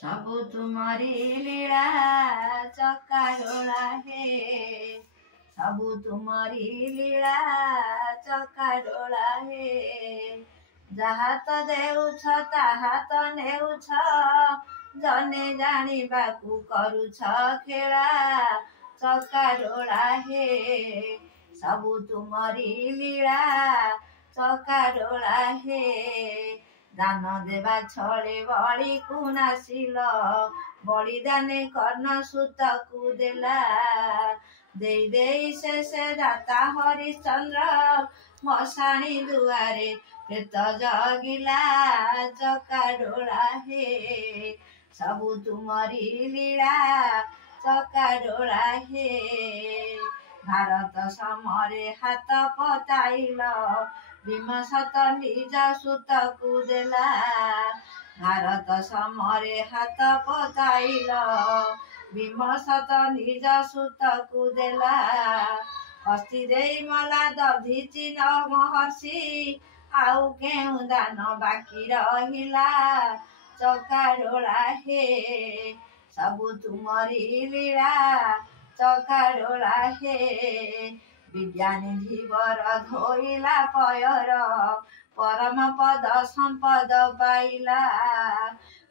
सबु तुमरी लीला चक्काडोला हे सबु तुमरी लीला चक्काडोला हे जहाँ त देउछ ताहा त नेउछ जने जानिबाकु करुछ खेला चक्काडोला हे सबु तुमरी लीला चक्काडोला हे दान देवा छळे बळी कुनासिल बलिदाने कर्ण सुतकु देला देई देई शेषे दाता हरिश्चंद्र मशाणी दुआरे प्रेत जगिला चक्काडोला हे सबु तुमरी लीला चक्काडोला हे भारत समरे हात पताइल भीम सत निज सुतकु देला भारत समरे हात पताइल भीम सत निज सुतकु देला हस्ती देई मला दधिची न महर्षि आउ केउ दान बाकी रहिला चक्काडोला हे सबु तुमरी लीला चक्काडोला हे विज्ञानी धीवर धोइला पयर परम पद संपद पाइला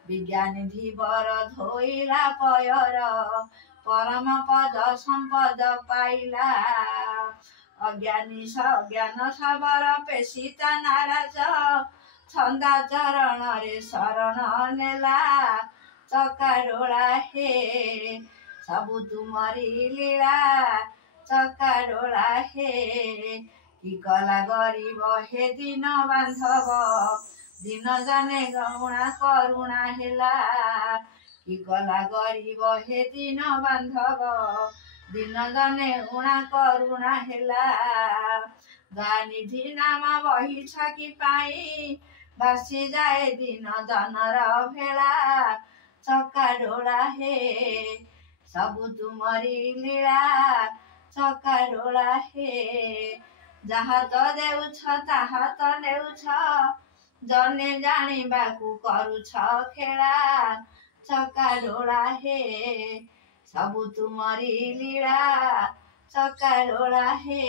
विज्ञानी धीवर धोइला पयर परम पद संपद पाइला अज्ञानी सज्ञान सबल पेशिता नाराज छंदा चरण रे शरण नेला चक्काडोला हे सबु तुमरी लीला चक्काडोला हे कि कला गरिब हे दिन बांधव दिन जाने गौणा करुणा हेला कि कला गरिब हे दिन बांधव दिन जाने गुणा करुणा हेला गानिधि नाम बही छकी पाई बासी जाए दिन जनर भेला चक्काडोला हे सबु तुमरी लीला चक्काडोला हे जहाँ त देउछ ताहा त नेउछ जने जानिबाकु करुछ खेला चक्काडोला हे सबु तुमरी लीला चक्काडोला हे।